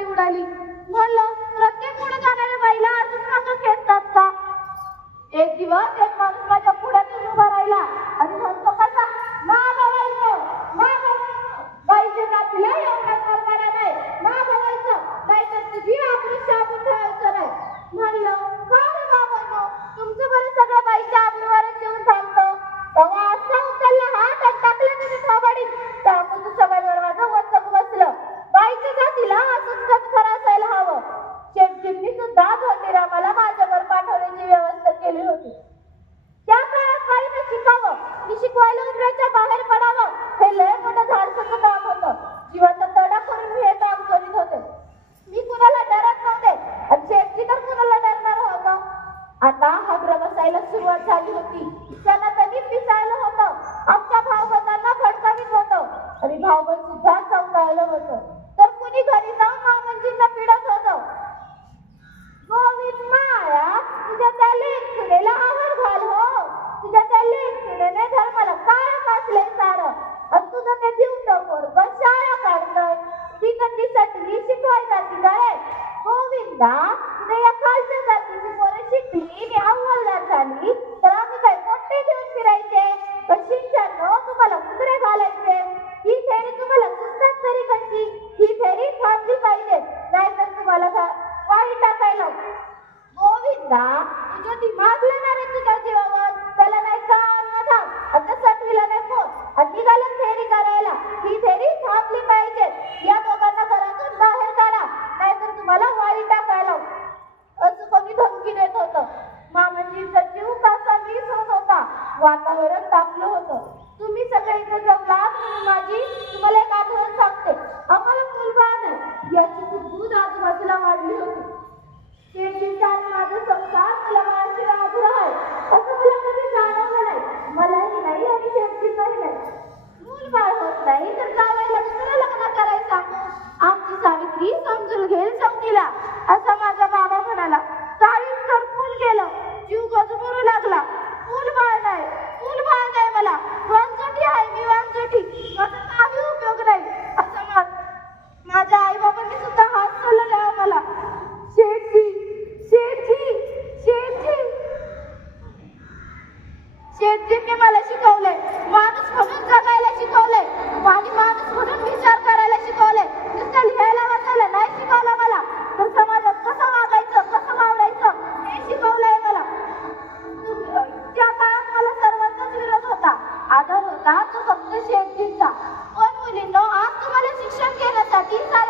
काठी उडाली. म्हणलं प्रत्येक पुढे जाणाऱ्या बाईला असंच माझं खेचतात का? एक दिवस एक माणूस माझ्या पुढ्यातून उभा राहिला आणि म्हणतो सुनेला आहार हो. अन तुझं ते दिवट पोरग शाळा काढतय. ती कधी सटवी शिकवाय जाती गोविंदा तुझ्या या खालच्या शिकली मी अव्वलदार झाली. तर आम्ही काय मोठे घेऊन फिरायचे? तुझ्या दिमाग येणार आहे तुझ्या जीवावर त्याला नाही काम न थांब आता सटवीला नाही फोन आणि निघालं थेरी करायला. ही थेरी थांबली पाहिजे. या दोघांना घरातून बाहेर काढा. नाहीतर तुम्हाला वाळी टाकायला असं कमी धमकी देत होतं. मामाजीचा जीव कासा वीस होत होता. वातावरण तापलं होतं. तुम्ही सगळे इथं जमला माझी तुम्हाला एक आठवण सांगते. aquí sale